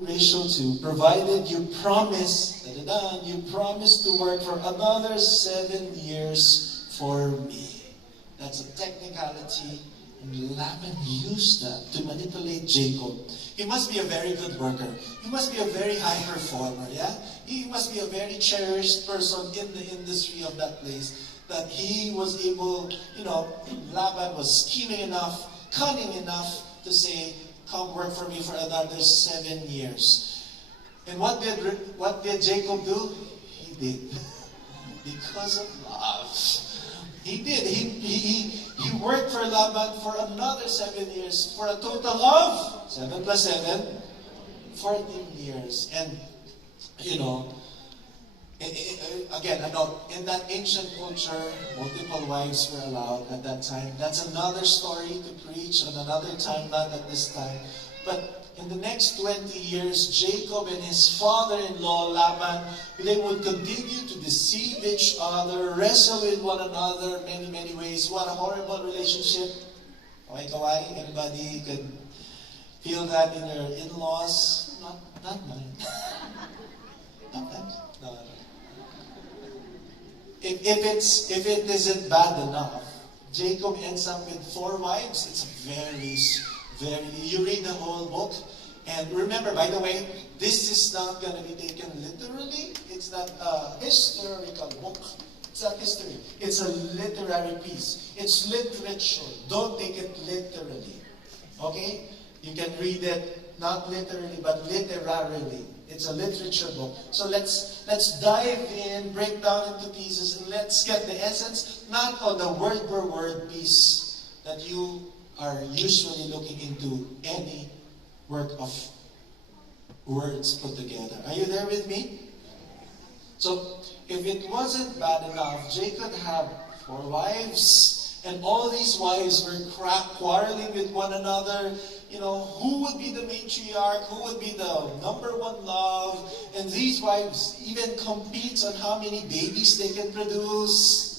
Ratio 2, provided you promise, you promise to work for another 7 years for me. That's a technicality, and Laban used that to manipulate Jacob. He must be a very good worker. He must be a very high performer, yeah? He must be a very cherished person in the industry of that place, that he was able, Laban was scheming enough, cunning enough to say, come work for me for another 7 years. And what did Jacob do? He did. Because of love. He did. He worked for Laban for another 7 years, for a total of 7 plus 7, 14 years. And, again, in that ancient culture, multiple wives were allowed at that time. That's another story to preach on another time, not at this time. But in the next 20 years, Jacob and his father-in-law, Laban, they would continue to deceive each other, wrestle with one another many, many ways. What a horrible relationship. Kawai-kawai, anybody could feel that in your in-laws? Not mine. Not that? No. If it isn't bad enough, Jacob ends up with 4 wives. It's very, you read the whole book. And remember, by the way, this is not going to be taken literally. It's not a historical book. It's not history. It's a literary piece. It's literature. Don't take it literally. Okay? You can read it not literally, but literarily. It's a literature book. So let's dive in, break down into pieces, and let's get the essence, not on the word-per-word piece that you are usually looking into any work of words put together. Are you there with me? So, if it wasn't bad enough, Jacob had 4 wives, and all these wives were quarreling with one another. Who would be the matriarch? Who would be the number one love? And these wives even compete on how many babies they can produce.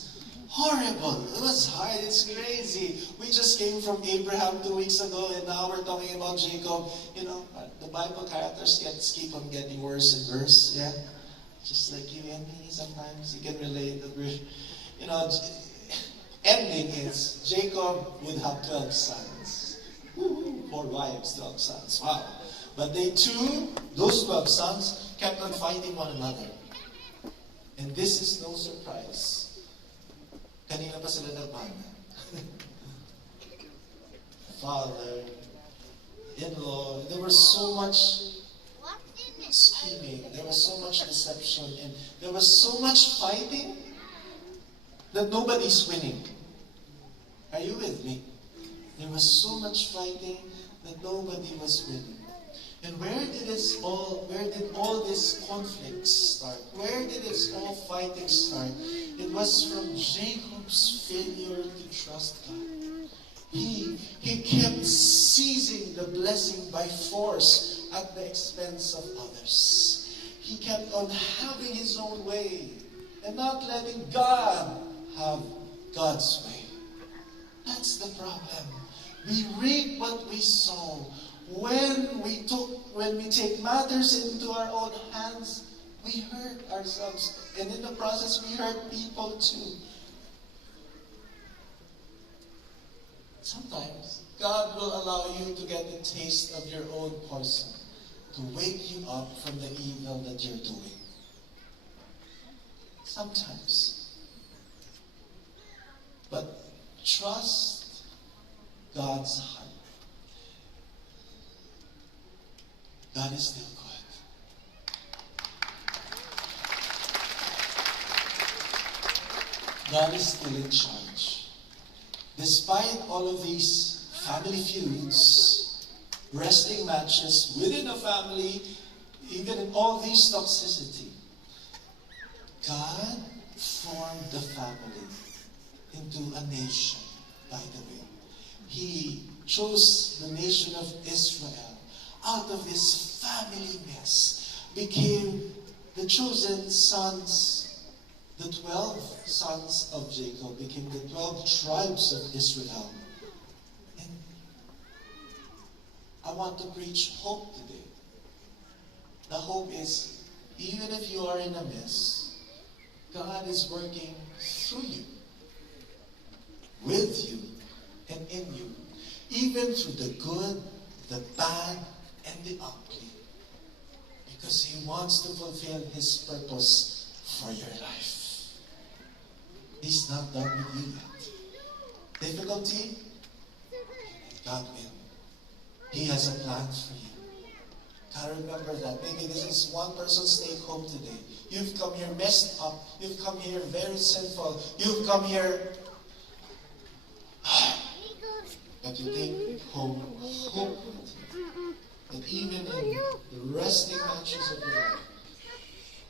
Horrible. It was hard. It's crazy. We just came from Abraham 2 weeks ago, and now we're talking about Jacob. The Bible characters keep on getting worse and worse. Yeah, just like you and me. Sometimes you can relate that we're, ending is Jacob would have 12 sons. 4 wives, 12 sons. Wow. But those 12 sons, kept on fighting one another. And this is no surprise. Kanina pa sila nagmana. Father, in-law, there was so much scheming, there was so much deception, and there was so much fighting that nobody's winning. Are you with me? There was so much fighting that nobody was winning. And where did all this conflict start? Where did this all fighting start? It was from Jacob's failure to trust God. He kept seizing the blessing by force at the expense of others. He kept on having his own way and not letting God have God's way. That's the problem. We reap what we sow. When we take matters into our own hands, we hurt ourselves. And in the process, we hurt people too. Sometimes, God will allow you to get a taste of your own poison to wake you up from the evil that you're doing. Sometimes. But trust God's heart. God is still good. God is still in charge. Despite all of these family feuds, wrestling matches within a family, even in all these toxicity, God formed the family into a nation, by the way. He chose the nation of Israel out of this family mess, became the chosen sons, the 12 sons of Jacob, became the 12 tribes of Israel. And I want to preach hope today. the hope is, even if you are in a mess, God is working through you, with you, and in you, even through the good, the bad, and the ugly. Because He wants to fulfill His purpose for your life. He's not done with you yet. Difficulty? God will. He has a plan for you. God, remember that. Maybe this is one person's take home today. You've come here messed up. You've come here very sinful. You've come here. But you take home hope with you. That even in the wrestling matches of your life,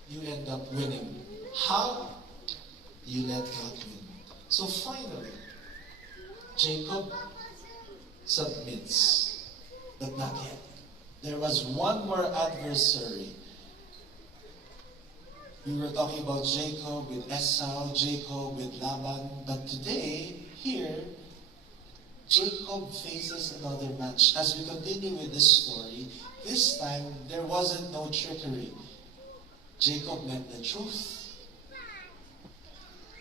you end up winning. How? You let God win. So finally, Jacob submits, but not yet. There was one more adversary. We were talking about Jacob with Esau, Jacob with Laban, but today, here, Jacob faces another match. As we continue with this story, this time, there wasn't no trickery. Jacob met the truth.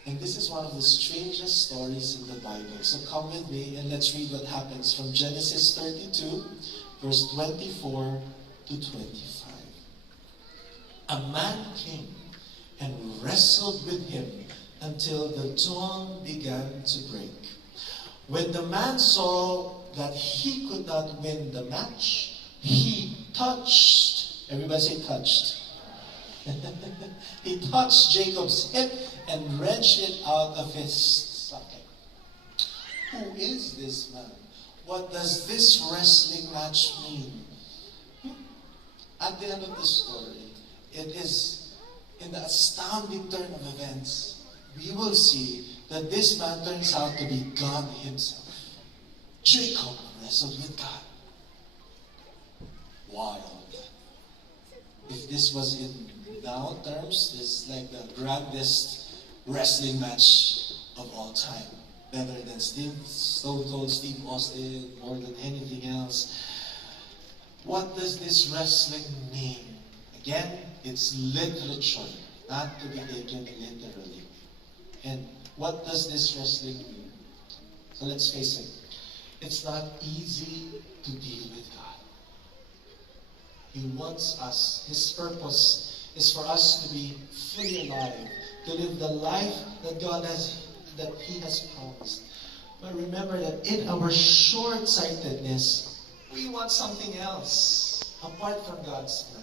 And this is one of the strangest stories in the Bible. So come with me and let's read what happens from Genesis 32, verse 24 to 25. A man came and wrestled with him until the dawn began to break. When the man saw that he could not win the match, he touched. Everybody say touched. He touched Jacob's hip and wrenched it out of his socket. Who is this man? What does this wrestling match mean? At the end of the story, it is in the astounding turn of events, we will see that this man turns out to be God Himself. Jacob wrestled with God. Wild. If this was in now terms, this is like the grandest wrestling match of all time. Better than Stone Cold Steve Austin, more than anything else. What does this wrestling mean? Again, it's literature, not to be taken literally. And what does this wrestling mean? So let's face it, it's not easy to deal with God. He wants us, His purpose is for us to be fully alive, to live the life that that He has promised. But remember that in our short-sightedness, we want something else apart from God's plan.